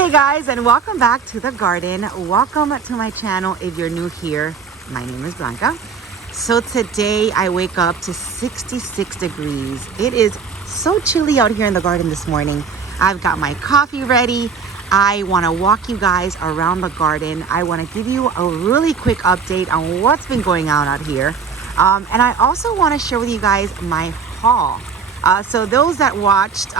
Hey guys, and welcome back to the garden. Welcome to my channel if you're new here. My name is Blanca. So today I wake up to 66 degrees. It is so chilly out here in the garden this morning. I've got my coffee ready. I want to walk you guys around the garden. I want to give you a really quick update on what's been going on out here. And I also want to share with you guys my haul. So those that watched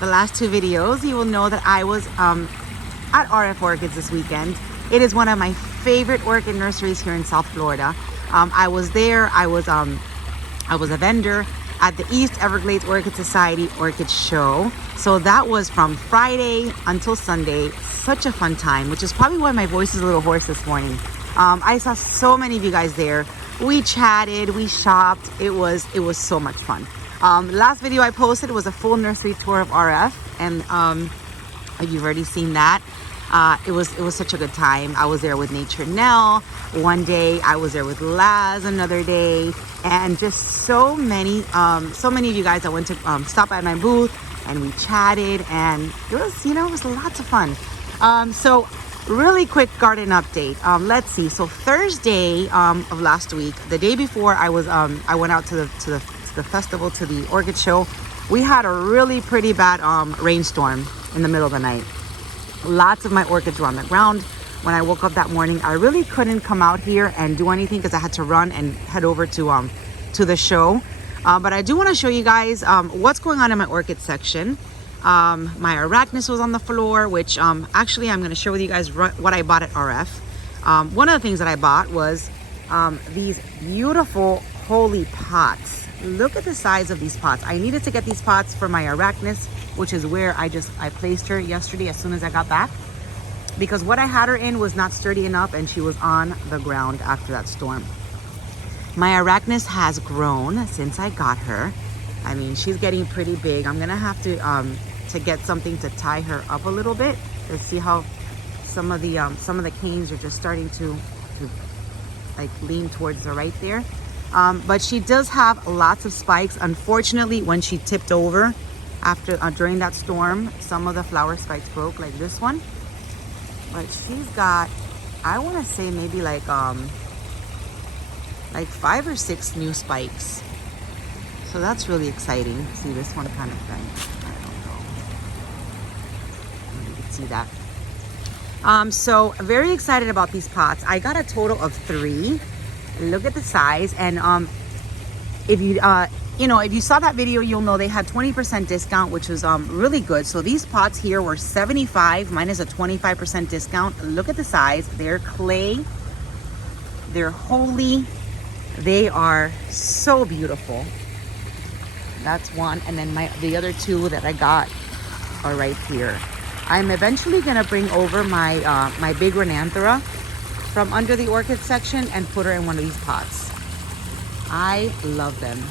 the last two videos, you will know that I was at RF Orchids this weekend. It is one of my favorite orchid nurseries here in South Florida. I was there. I was a vendor at the East Everglades Orchid Society Orchid Show. So that was from Friday until Sunday. Such a fun time, which is probably why my voice is a little hoarse this morning. I saw so many of you guys there. We chatted, we shopped. It was so much fun. Last video I posted was a full nursery tour of RF, and you've already seen that. It was such a good time. I was there with Nature Nell one day. I was there with Laz another day, and just so many of you guys that went to stop by my booth, and we chatted, and it was lots of fun. So really quick garden update. Let's see. So Thursday of last week, the day before I went out to the festival, to the orchid show, we had a really pretty bad rainstorm in the middle of the night. Lots of my orchids were on the ground. When I woke up that morning, I really couldn't come out here and do anything because I had to run and head over to the show. But I do want to show you guys what's going on in my orchid section. My arachnus was on the floor, which actually I'm going to share with you guys what I bought at RF. One of the things that I bought was these beautiful holy pots. Look at the size of these pots. I needed to get these pots for my arachnus, which is where I placed her yesterday as soon as I got back, because what I had her in was not sturdy enough and she was on the ground after that storm. My arachnus has grown since I got her. I mean, she's getting pretty big. I'm gonna have to get something to tie her up a little bit to see how some of the canes are just starting to like lean towards the right there. But she does have lots of spikes. Unfortunately, when she tipped over during that storm, some of the flower spikes broke, like this one. But she's got, I want to say maybe like 5 or 6 new spikes. So that's really exciting. See, this one kind of bent. I don't know. You can see that. So very excited about these pots. I got a total of 3. Look at the size, and if you if you saw that video, you'll know they had 20% discount, which was really good. So these pots here were $75 minus a 25% discount. Look at the size. They're clay, they're holy, they are so beautiful. That's one, and then the other 2 that I got are right here. I'm eventually gonna bring over my my big Renanthera from under the orchid section and put her in one of these pots. I love them.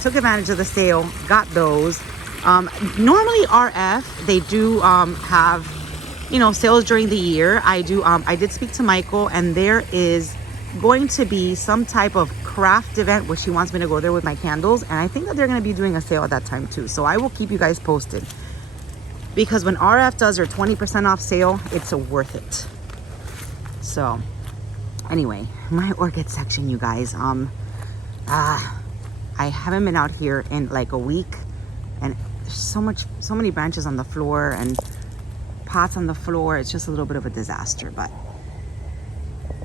Took advantage of the sale, got those. Normally RF, they do have sales during the year. I did speak to Michael, and there is going to be some type of craft event where she wants me to go there with my candles, and I think that they're going to be doing a sale at that time too. So I will keep you guys posted, because when RF does their 20% off sale, it's worth it. So anyway, my orchid section, you guys, I haven't been out here in like a week, and so many branches on the floor and pots on the floor. It's just a little bit of a disaster, but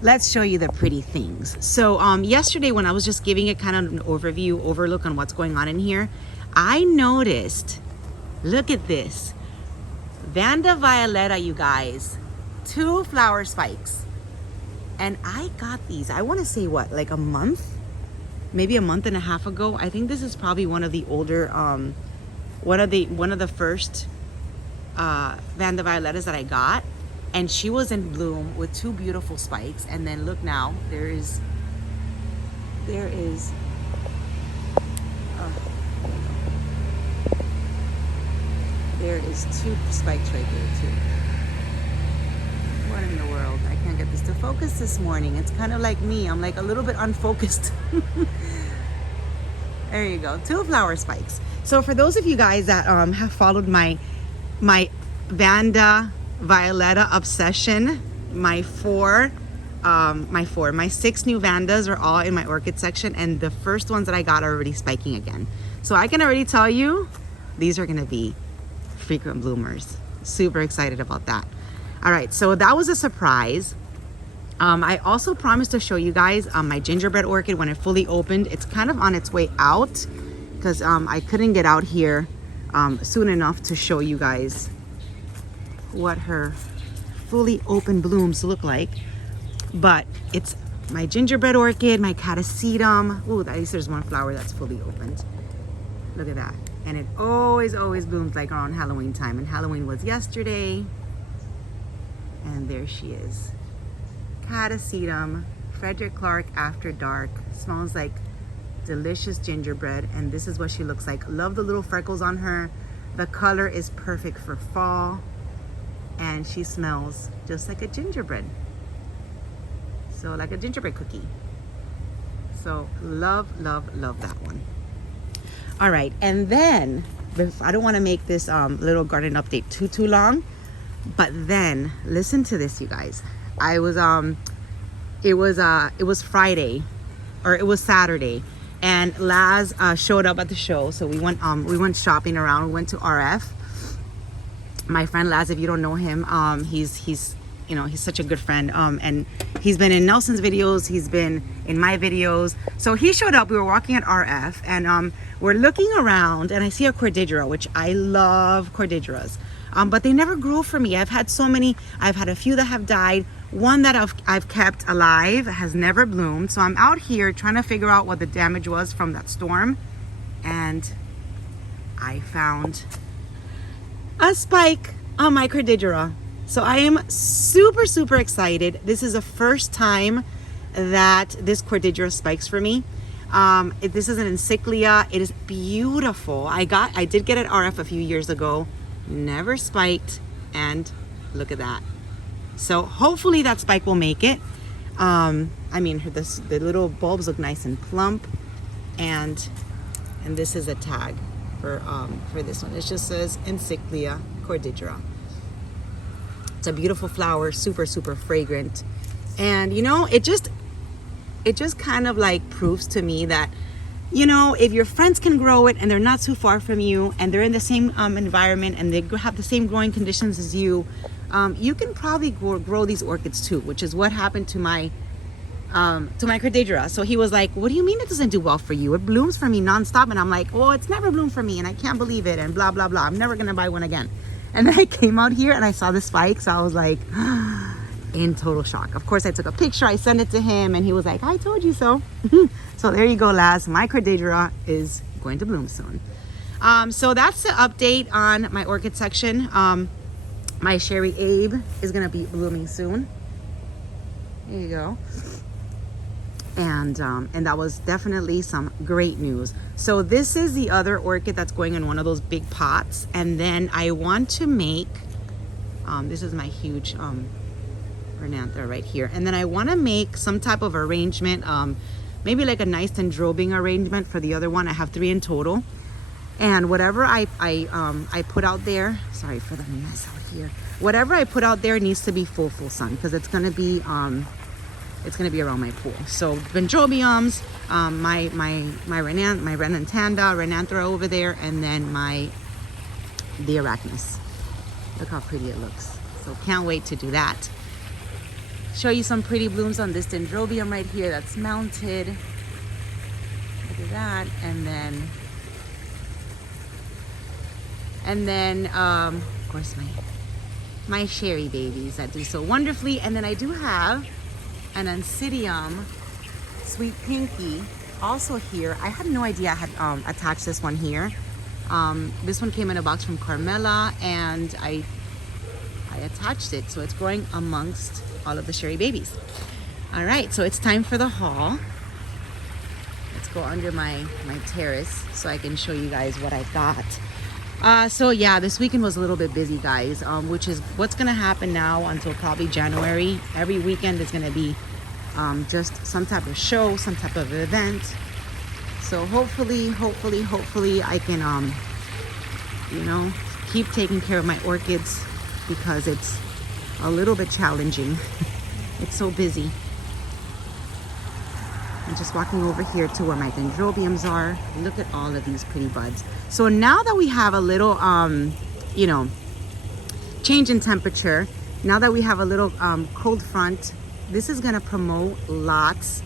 let's show you the pretty things. So yesterday, when I was just giving it kind of an overlook on what's going on in here, I noticed, look at this, Vanda Violeta, you guys, 2 flower spikes. And I got these, I want to say what, like a month, maybe a month and a half ago. I think this is probably one of the older, one of the first Vanda Violetas that I got. And she was in bloom with 2 beautiful spikes. And then look now, there is 2 spikes right there too. What in the world? I can't get this to focus this morning. It's kind of like me. I'm like a little bit unfocused. There you go. 2 flower spikes. So for those of you guys that have followed my Vanda Violetta obsession. My six new Vandas are all in my orchid section, and the first ones that I got are already spiking again. So I can already tell you these are gonna be frequent bloomers. Super excited about that. All right, so that was a surprise. I also promised to show you guys my gingerbread orchid when it fully opened. It's kind of on its way out because I couldn't get out here soon enough to show you guys what her fully open blooms look like. But it's my gingerbread orchid, my catasetum. Ooh, at least there's one flower that's fully opened. Look at that. And it always blooms like around Halloween time. And Halloween was yesterday. And there she is. Catasetum, Frederick Clark After Dark. Smells like delicious gingerbread. And this is what she looks like. Love the little freckles on her. The color is perfect for fall. And she smells just like a gingerbread. So like a gingerbread cookie. So love that one. All right, and then I don't want to make this little garden update too long, but then listen to this, you guys. I was it was Friday, or it was Saturday, and Laz showed up at the show. So we went shopping around. We went to RF. My friend Laz, if you don't know him, he's you know, he's such a good friend, and he's been in Nelson's videos, he's been in my videos. So he showed up. We were walking at RF, and we're looking around, and I see a cordillera, which I love cordilleras, but they never grow for me. I've had so many. I've had a few that have died. One that I've kept alive has never bloomed. So I'm out here trying to figure out what the damage was from that storm, and I found a spike on my cordillera. So I am super excited. This is the first time that this cordillera spikes for me. This is an encyclia. It is beautiful. I did get it RF a few years ago. Never spiked, and look at that. So hopefully that spike will make it. I mean, the little bulbs look nice and plump, and this is a tag for this one. It just says Encyclia cordillera. It's a beautiful flower, super fragrant. And you know, it just kind of like proves to me that, you know, if your friends can grow it and they're not too far from you and they're in the same environment and they have the same growing conditions as you, you can probably grow these orchids too, which is what happened to my cordillera. So he was like, what do you mean it doesn't do well for you? It blooms for me nonstop. And I'm like, well, it's never bloomed for me and I can't believe it and blah blah blah. I'm never gonna buy one again. And then I came out here and I saw the spike, so I was like, in total shock. Of course, I took a picture, I sent it to him, and he was like, I told you so. So there you go, Laz. My cordillera is going to bloom soon. So that's the update on my orchid section. My Sherry Abe is gonna be blooming soon. There you go. And that was definitely some great news. So this is the other orchid that's going in one of those big pots, and then I want to make this is my huge Renantha right here, and then I want to make some type of arrangement, maybe like a nice dendrobium arrangement for the other one. I have 3 in total, and whatever I put out there, sorry for the mess out here, whatever I put out there needs to be full sun, because it's going to be around my pool. So dendrobiums, my Renanthera over there, and then the Arachnis. Look how pretty it looks. So can't wait to do that. Show you some pretty blooms on this dendrobium right here that's mounted. Look at that. And then of course my Sherry babies that do so wonderfully. And then I do have an Oncidium Sweet Pinky also here. I had no idea I had attached this one here. This one came in a box from Carmela, and I attached it, so it's growing amongst all of the Sherry babies. All right, so it's time for the haul. Let's go under my terrace so I can show you guys what I got. So yeah, this weekend was a little bit busy, guys, which is what's gonna happen now until probably January. Every weekend is gonna be just some type of show, some type of event. So hopefully I can you know, keep taking care of my orchids because it's a little bit challenging. It's so busy. I'm just walking over here to where my dendrobiums are. Look at all of these pretty buds. So now that we have a little, you know, change in temperature, now that we have a little cold front, this is gonna promote lots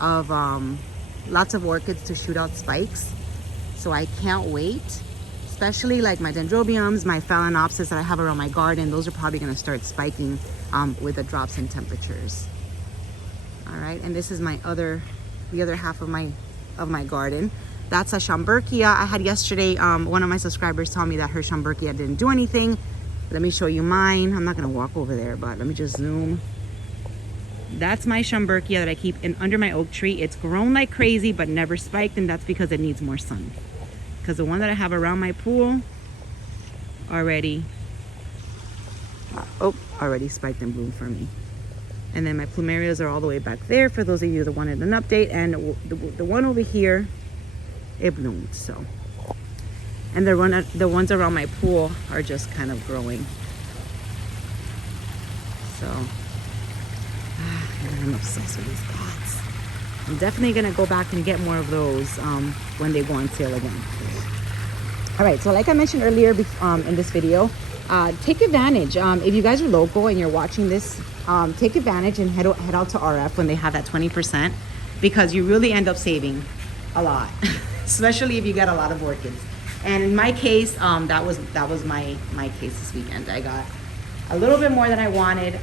of orchids to shoot out spikes. So I can't wait, especially like my dendrobiums, my phalaenopsis that I have around my garden. Those are probably gonna start spiking with the drops in temperatures. All right, and this is the other half of my garden. That's a Schomburgkia I had yesterday. One of my subscribers told me that her Schomburgkia didn't do anything. Let me show you mine. I'm not gonna walk over there, but let me just zoom. That's my Schomburgkia that I keep under my oak tree. It's grown like crazy, but never spiked, and that's because it needs more sun. Because the one that I have around my pool already spiked and bloomed for me. And then my plumerias are all the way back there for those of you that wanted an update. And the one over here, it bloomed. So, and the ones around my pool are just kind of growing. So, I'm obsessed with these pots. I'm definitely gonna go back and get more of those when they go on sale again. All right, so like I mentioned earlier in this video, take advantage. If you guys are local and you're watching this, take advantage and head out to RF when they have that 20%, because you really end up saving a lot, especially if you get a lot of orchids. And in my case, that was my case this weekend. I got a little bit more than I wanted,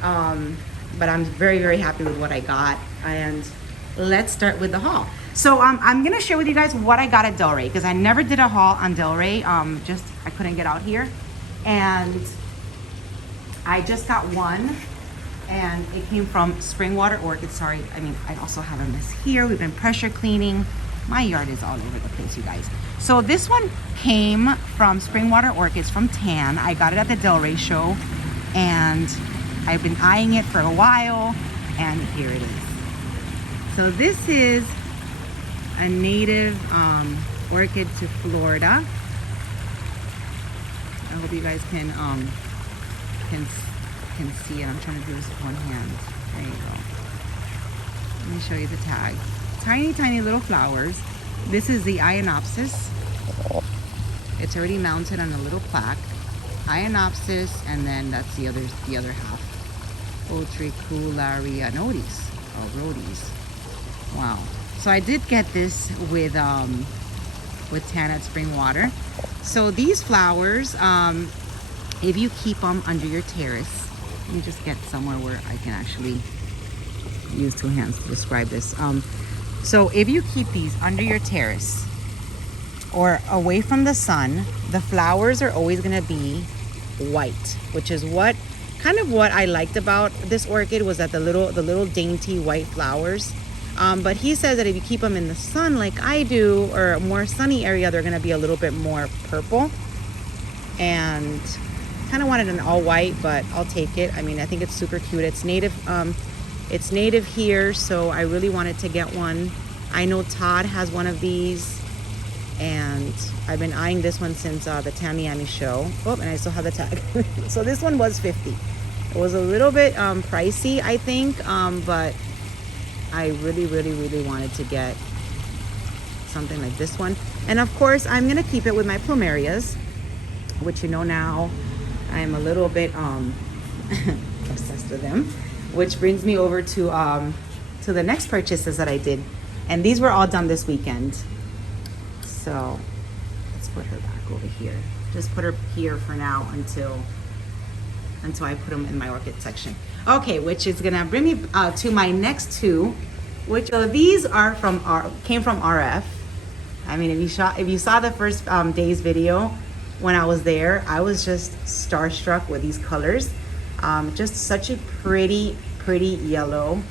but I'm very, very happy with what I got. And let's start with the haul. So I'm gonna share with you guys what I got at Delray, because I never did a haul on Delray. I couldn't get out here. And I just got one, and it came from Springwater Orchid. Sorry, I also have a mess here. We've been pressure cleaning. My yard is all over the place, you guys. So this one came from Springwater Orchids from Tan. I got it at the Delray show, and I've been eyeing it for a while, and here it is. So this is a native orchid to Florida. I hope you guys can see it. I'm trying to do this with one hand. There you go. Let me show you the tag. Tiny, tiny little flowers. This is the Ionopsis. It's already mounted on a little plaque. Ionopsis, and then that's the other half. Utricularianodes. Oh, Rhodes. Wow. So I did get this with Tan at Springwater. So these flowers, if you keep them under your terrace, let me just get somewhere where I can actually use two hands to describe this. So if you keep these under your terrace or away from the sun, the flowers are always gonna be white, which is what I liked about this orchid, was that the little dainty white flowers. But he says that if you keep them in the sun like I do, or a more sunny area, they're gonna be a little bit more purple. And kind of wanted an all white, but I'll take it. I think it's super cute. It's native here, so I really wanted to get one. I know Todd has one of these, and I've been eyeing this one since the Tamiami show. Oh, and I still have the tag. So this one was $50. It was a little bit pricey, I think, but I really, really, really wanted to get something like this one. And of course, I'm gonna keep it with my plumerias, which now I'm a little bit obsessed with them. Which brings me over to the next purchases that I did, and these were all done this weekend. So let's put her back over here. Just put her here for now until I put them in my orchid section. Okay, which is gonna bring me to my next two, which these are came from RF. If you saw the first day's video when I was there, I was just starstruck with these colors. Just such a pretty yellow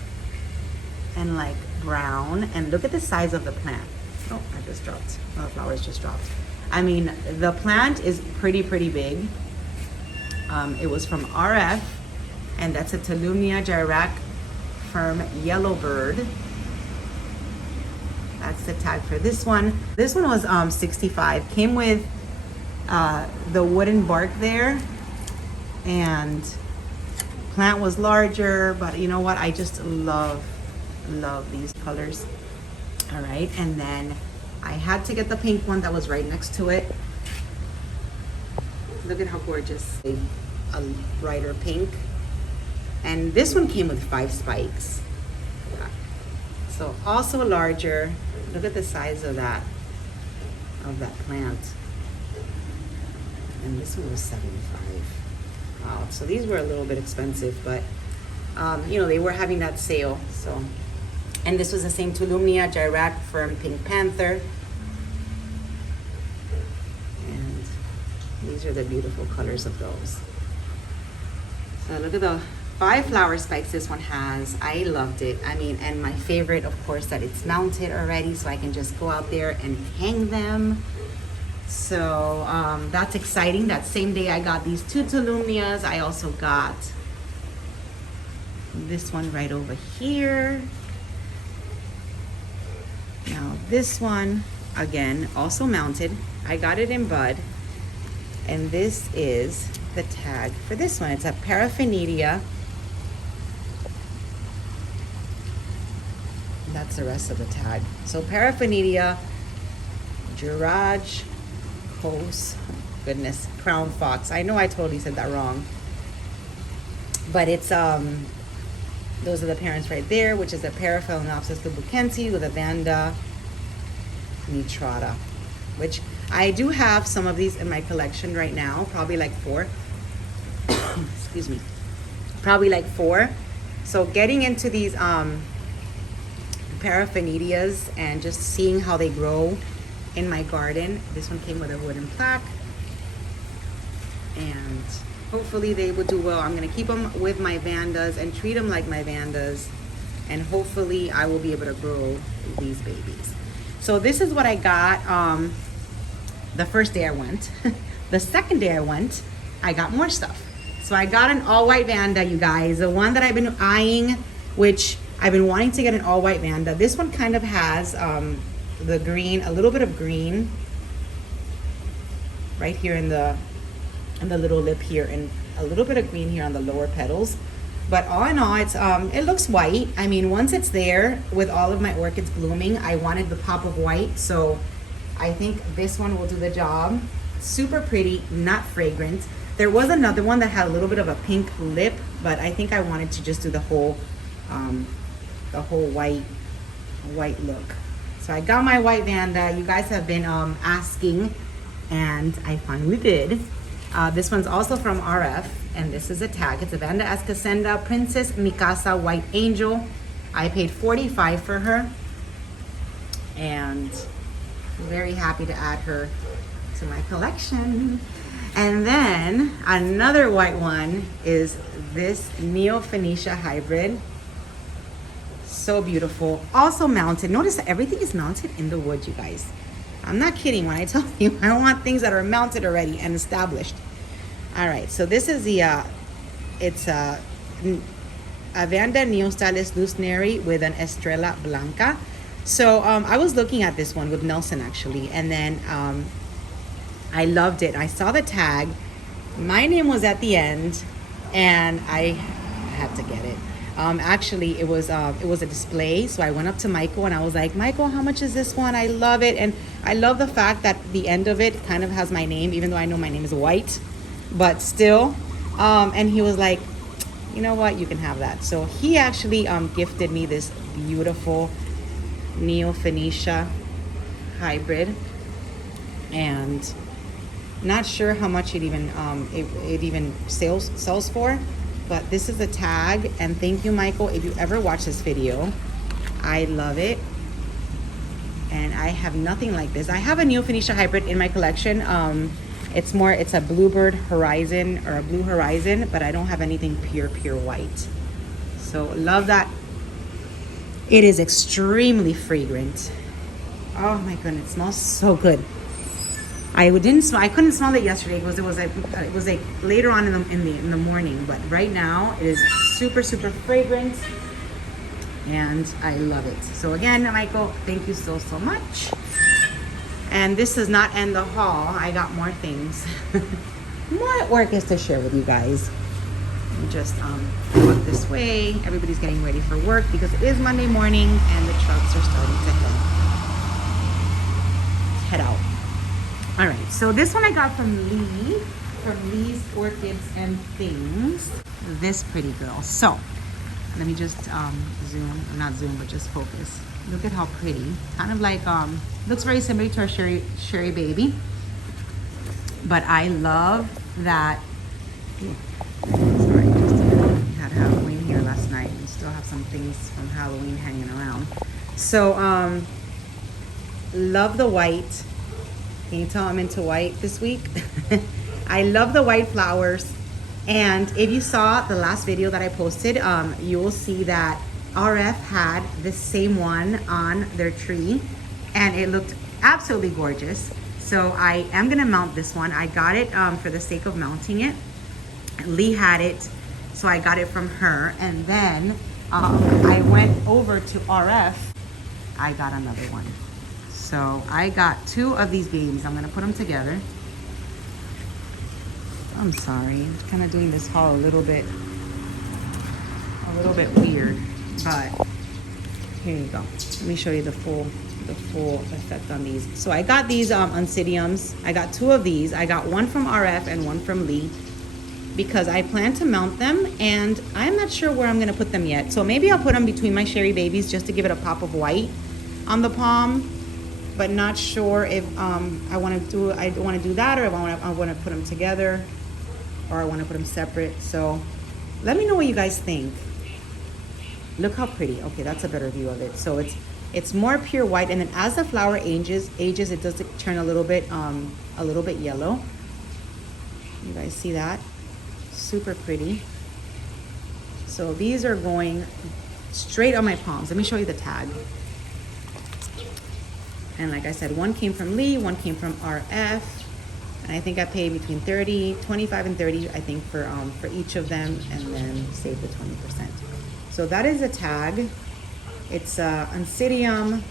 and like brown, and look at the size of the plant. Oh, I just dropped. Oh, the flowers just dropped. The plant is pretty big. It was from RF, and that's a Tolumnia Gyrac Firm Yellowbird. That's the tag for this one. This one was $65. Came with the wooden bark there. and plant was larger, but you know what? I just love these colors. All right, and then I had to get the pink one that was right next to it. Look at how gorgeous. A brighter pink. And this one came with 5 spikes. Yeah. So also larger. Look at the size of that plant. And this one was 75. Wow. So these were a little bit expensive, but you know, they were having that sale. So, and this was the same Tulumnia, Gyrac, Fern, Pink Panther. And these are the beautiful colors of those. So look at the 5 flower spikes this one has. I loved it. I mean, and my favorite, of course, that it's mounted already, so I can just go out there and hang them. So that's exciting. That same day I got these 2 Tulumnias. I also got this one right over here. Now this one, again, also mounted. I got it in bud. And this is the tag for this one. It's a Paraphernalia. That's the rest of the tag. So Paraphernalia, Girage, Cos, goodness, Crown Fox. I know I totally said that wrong. But it's those are the parents right there, which is a Paraphalaenopsis lubucensi with a Vanda nitrata, which I do have some of these in my collection right now, probably like 4. Excuse me. Probably like 4. So getting into these Paraphanedias and just seeing how they grow in my garden. This one came with a wooden plaque. And hopefully they will do well. I'm going to keep them with my Vandas and treat them like my Vandas. And hopefully I will be able to grow these babies. So this is what I got the first day I went. The second day I went, I got more stuff. So I got an all-white Vanda, you guys. The one that I've been eyeing, which I've been wanting to get an all-white Vanda. This one kind of has the green, a little bit of green right here in the little lip here, and a little bit of green here on the lower petals. But all in all, it's it looks white. I mean, once it's there with all of my orchids blooming, I wanted the pop of white, so I think this one will do the job. Super pretty, not fragrant. There was another one that had a little bit of a pink lip, but I think I wanted to just do the whole white look. So I got my white Vanda. You guys have been asking, and I finally did. This one's also from RF, and this is a tag. It's a Vanda Escasenda Princess Mikasa White Angel. I paid $45 for her, and I'm very happy to add her to my collection. And then another white one is this Neo Phoenicia hybrid. So beautiful. Also mounted. Notice that everything is mounted in the wood, you guys. I'm not kidding when I tell you I want things that are mounted already and established. All right, so this is the it's a Vanda Neostylis Lucneri with an Estrella Blanca. So I was looking at this one with Nelson actually, and then I loved it. I saw the tag. My name was at the end, and I had to get it. Actually, it was a display, so I went up to Michael and I was like, Michael, how much is this one? I love it, and I love the fact that the end of it kind of has my name, even though I know my name is white, but still. And he was like, you know what, you can have that. So he actually gifted me this beautiful Neo Phoenicia hybrid, and not sure how much it even it even sells for. But this is the tag, and thank you, Michael. If you ever watch this video, I love it. And I have nothing like this. I have a Neo Phoenicia hybrid in my collection. It's a Bluebird Horizon or a Blue Horizon, but I don't have anything pure white. So love that. It is extremely fragrant. Oh my goodness, it smells so good. I couldn't smell it yesterday because it was like later on in the morning, but right now it is super fragrant, and I love it. So again, Michael, thank you so much. And this does not end the haul. I got more things. more work is to share with you guys. Let me just walk this way. Everybody's getting ready for work because it is Monday morning and the trucks are starting to head out. All right, so this one I got from Lee, from Lee's Orchids and Things. This pretty girl. So let me just zoom, not zoom, but just focus. Look at how pretty. Kind of like, looks very similar to our Sherry Baby. But I love that. Sorry, we had Halloween here last night. We still have some things from Halloween hanging around. So, love the white. Can you tell I'm into white this week? I love the white flowers. And if you saw the last video that I posted, you will see that RF had the same one on their tree and it looked absolutely gorgeous. So I am gonna mount this one. I got it for the sake of mounting it. Lee had it, so I got it from her. And then I went over to RF. I got another one. So I got 2 of these babies. I'm gonna put them together. I'm sorry, I'm kind of doing this haul a little bit weird, but here you go. Let me show you the full effect on these. So I got these Oncidiums. I got 2 of these. I got one from RF and one from Lee because I plan to mount them and I'm not sure where I'm gonna put them yet. So maybe I'll put them between my Sherry Babies just to give it a pop of white on the palm, but not sure if I want to do that or if I want to put them together or I want to put them separate. So let me know what you guys think. Look how pretty. Okay, that's a better view of it. So it's more pure white, and then as the flower ages, it does turn a little bit yellow. You guys see that? Super pretty. So these are going straight on my palms. Let me show you the tag. And like I said, one came from Lee, one came from RF. And I think I paid between 25 and 30, I think, for each of them, and then save the 20%. So that is a tag. It's Oncidium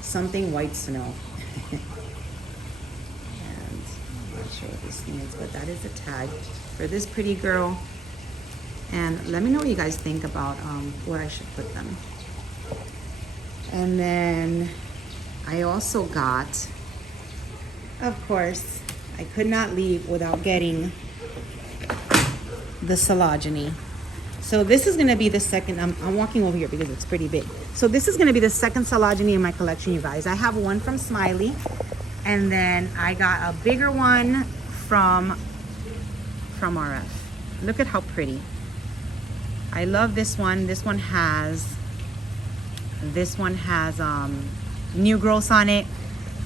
something white snow. And I'm not sure what this thing is, but that is a tag for this pretty girl. And let me know what you guys think about where I should put them. And then I also got, of course, I could not leave without getting the Sologeny. So this is gonna be the second, I'm walking over here because it's pretty big. So this is gonna be the second Sologeny in my collection, you guys. I have one from Smiley, and then I got a bigger one from RF. Look at how pretty. I love this one. This one has new growth on it.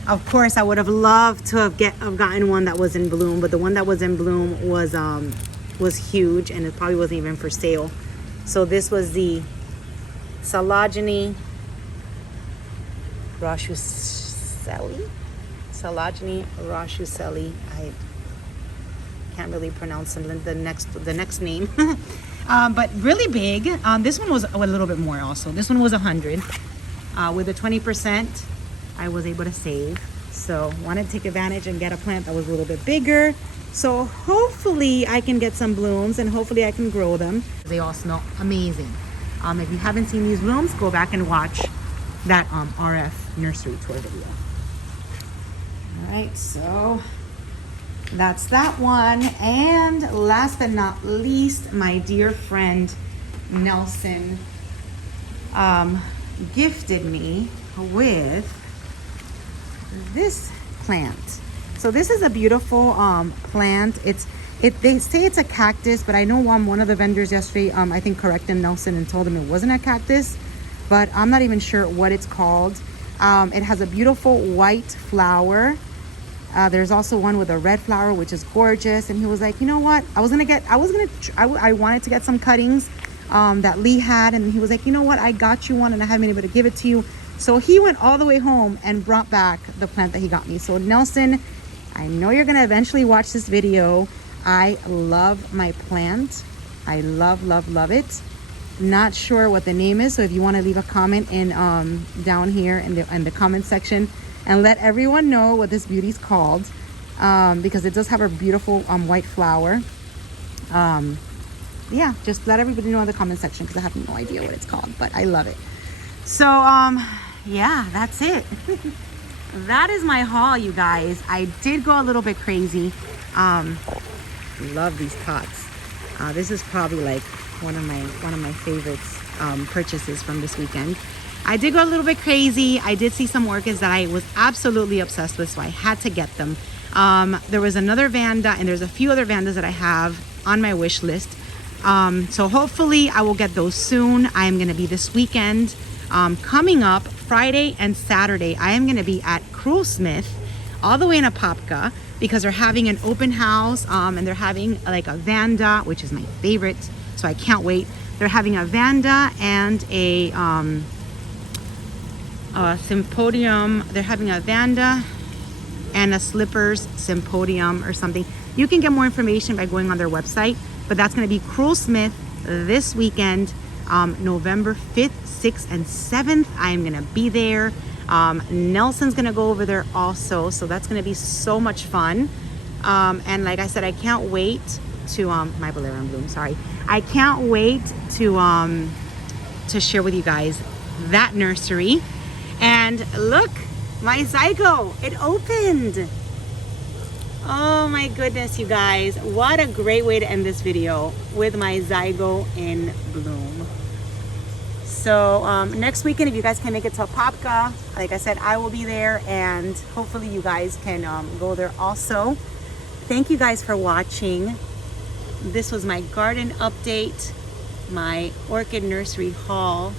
Of course, I would have loved to have gotten one that was in bloom, but the one that was in bloom was huge, and it probably wasn't even for sale. So this was the Sologeny Roshuselli. Sologeny Roshuselli. I can't really pronounce the next name. But really big. This one was a little bit more also. This one was 100. With the 20%, I was able to save. So wanted to take advantage and get a plant that was a little bit bigger. So hopefully I can get some blooms and hopefully I can grow them. They all smell amazing. If you haven't seen these blooms, go back and watch that RF nursery tour video. All right, so that's that one. And last but not least, my dear friend Nelson gifted me with this plant. So this is a beautiful plant. They say it's a cactus, but I know one of the vendors yesterday, I think, corrected Nelson and told him it wasn't a cactus, but I'm not even sure what it's called. It has a beautiful white flower. There's also one with a red flower, which is gorgeous. And he was like, you know what? I wanted to get some cuttings that Lee had, and he was like, you know what? I got you one, and I haven't been able to give it to you. So he went all the way home and brought back the plant that he got me. So Nelson, I know you're gonna eventually watch this video. I love my plant. I love it. Not sure what the name is, so if you want to leave a comment in down here in the comment section and let everyone know what this beauty's called. because it does have a beautiful white flower. Yeah, just let everybody know in the comment section because I have no idea what it's called, but I love it. So yeah, that's it. That is my haul, you guys. I did go a little bit crazy. Love these pots. This is probably like one of my favorites purchases from this weekend. I did go a little bit crazy. I did see some orchids that I was absolutely obsessed with, so I had to get them. There was another Vanda, and there's a few other Vandas that I have on my wish list. So hopefully I will get those soon. I am going to be this weekend. Coming up Friday and Saturday, I am going to be at Cruel Smith all the way in Apopka because they're having an open house, and they're having like a Vanda, which is my favorite, so I can't wait. They're having a Vanda and a symposium. They're having a Vanda and a slippers symposium or something. You can get more information by going on their website, but that's going to be Cruel Smith this weekend, November 5th, 6th, and 7th. I am going to be there. Nelson's going to go over there also, so that's going to be so much fun. And like I said, I can't wait to my Valera in bloom, sorry. I can't wait to share with you guys that nursery. And look, my Zygo, it opened. Oh my goodness, you guys. What a great way to end this video with my Zygo in bloom. So next weekend, if you guys can make it to Apopka, like I said, I will be there, and hopefully you guys can go there also. Thank you guys for watching. This was my garden update, my orchid nursery haul,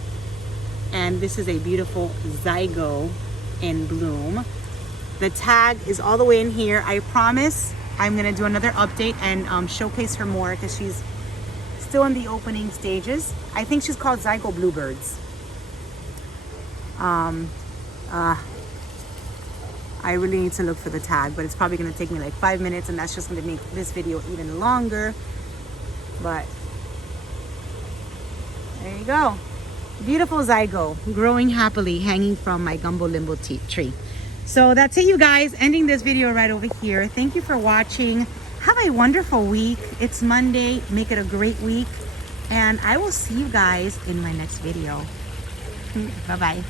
and this is a beautiful Zygo in bloom. The tag is all the way in here. I promise I'm gonna do another update and showcase her more because she's still in the opening stages. I think she's called Zygo Bluebirds. I really need to look for the tag, but it's probably gonna take me like 5 minutes, and that's just gonna make this video even longer. But there you go. Beautiful Zygo growing happily, hanging from my gumbo limbo tree. So that's it, you guys. Ending this video right over here. Thank you for watching. Have a wonderful week. It's Monday. Make it a great week. And I will see you guys in my next video. Bye-bye.